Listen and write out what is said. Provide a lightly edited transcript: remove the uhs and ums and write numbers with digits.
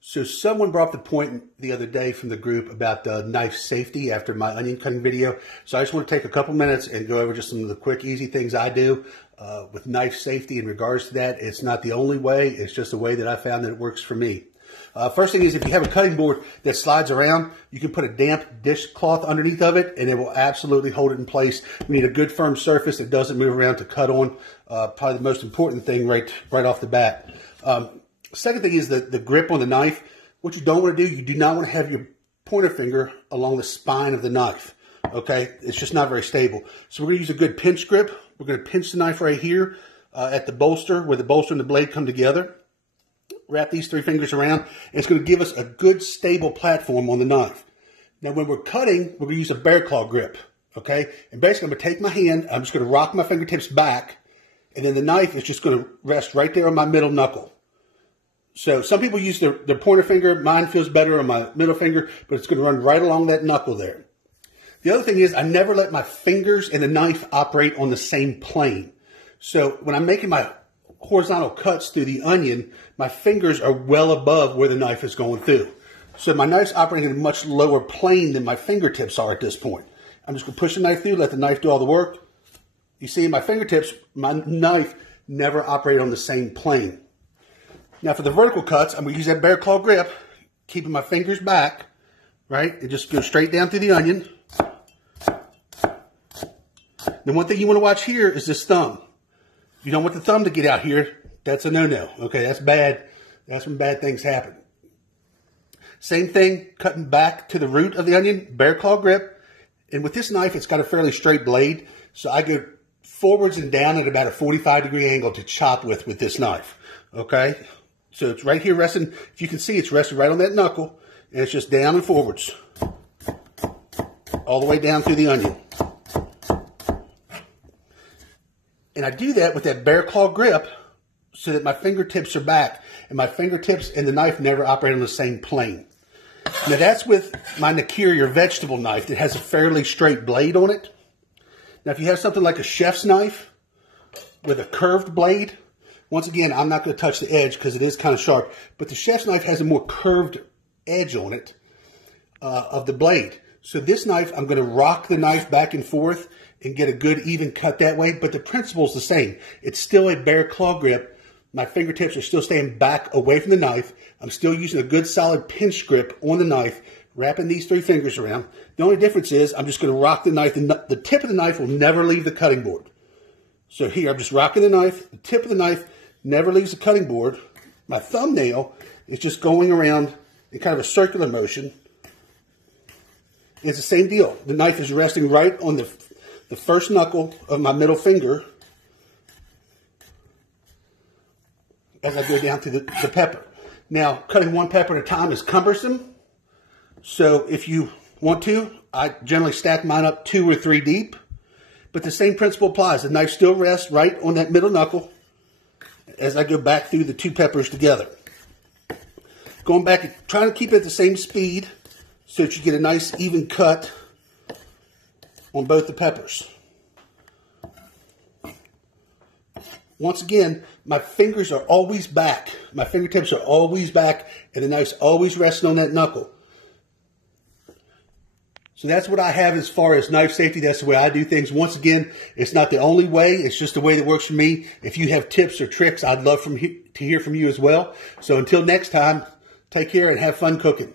So someone brought up the point the other day from the group about knife safety after my onion cutting video. So I just want to take a couple minutes and go over just some of the quick, easy things I do with knife safety in regards to that. It's not the only way. It's just a way that I found that it works for me. First thing is, if you have a cutting board that slides around, you can put a damp dishcloth underneath of it, and it will absolutely hold it in place. You need a good firm surface that doesn't move around to cut on. Probably the most important thing right off the bat. Second thing is the grip on the knife. What you don't want to do, you do not want to have your pointer finger along the spine of the knife. Okay, it's just not very stable. So we're going to use a good pinch grip. We're going to pinch the knife right here at the bolster, where the bolster and the blade come together. Wrap these three fingers around, and it's going to give us a good stable platform on the knife. Now when we're cutting, we're going to use a bear claw grip. Okay, and basically I'm going to take my hand, I'm just going to rock my fingertips back, and then the knife is just going to rest right there on my middle knuckle. So some people use their pointer finger. Mine feels better on my middle finger, but it's going to run right along that knuckle there. The other thing is, I never let my fingers and the knife operate on the same plane. So when I'm making my horizontal cuts through the onion, my fingers are well above where the knife is going through. So my knife's operating in a much lower plane than my fingertips are at this point. I'm just going to push the knife through, let the knife do all the work. You see, my fingertips, my knife never operate on the same plane. Now for the vertical cuts, I'm going to use that bear claw grip, keeping my fingers back, right? And just go straight down through the onion. The one thing you want to watch here is this thumb. You don't want the thumb to get out here. That's a no-no. Okay, that's bad. That's when bad things happen. Same thing, cutting back to the root of the onion, bear claw grip. And with this knife, it's got a fairly straight blade. So I go forwards and down at about a 45-degree angle to chop with this knife. Okay? So it's right here resting. If you can see, it's resting right on that knuckle. And it's just down and forwards. All the way down through the onion. And I do that with that bear claw grip so that my fingertips are back. And my fingertips and the knife never operate on the same plane. Now that's with my Nakiri or vegetable knife that has a fairly straight blade on it. Now if you have something like a chef's knife with a curved blade, once again, I'm not going to touch the edge because it is kind of sharp. But the chef's knife has a more curved edge on it of the blade. So this knife, I'm going to rock the knife back and forth and get a good even cut that way. But the principle is the same. It's still a bear claw grip. My fingertips are still staying back away from the knife. I'm still using a good solid pinch grip on the knife, wrapping these three fingers around. The only difference is I'm just going to rock the knife. The tip of the knife will never leave the cutting board. So here, I'm just rocking the knife. The tip of the knife never leaves the cutting board. My thumbnail is just going around in kind of a circular motion. And it's the same deal. The knife is resting right on the first knuckle of my middle finger as I go down to the pepper. Now, cutting one pepper at a time is cumbersome. So if you want to, I generally stack mine up 2 or 3 deep. But the same principle applies. The knife still rests right on that middle knuckle as I go back through the 2 peppers together. Going back and trying to keep it at the same speed so that you get a nice even cut on both the peppers. Once again, my fingers are always back. My fingertips are always back, and the knife's always resting on that knuckle. So that's what I have as far as knife safety. That's the way I do things. Once again, it's not the only way. It's just the way that works for me. If you have tips or tricks, I'd love to hear from you as well. So until next time, take care and have fun cooking.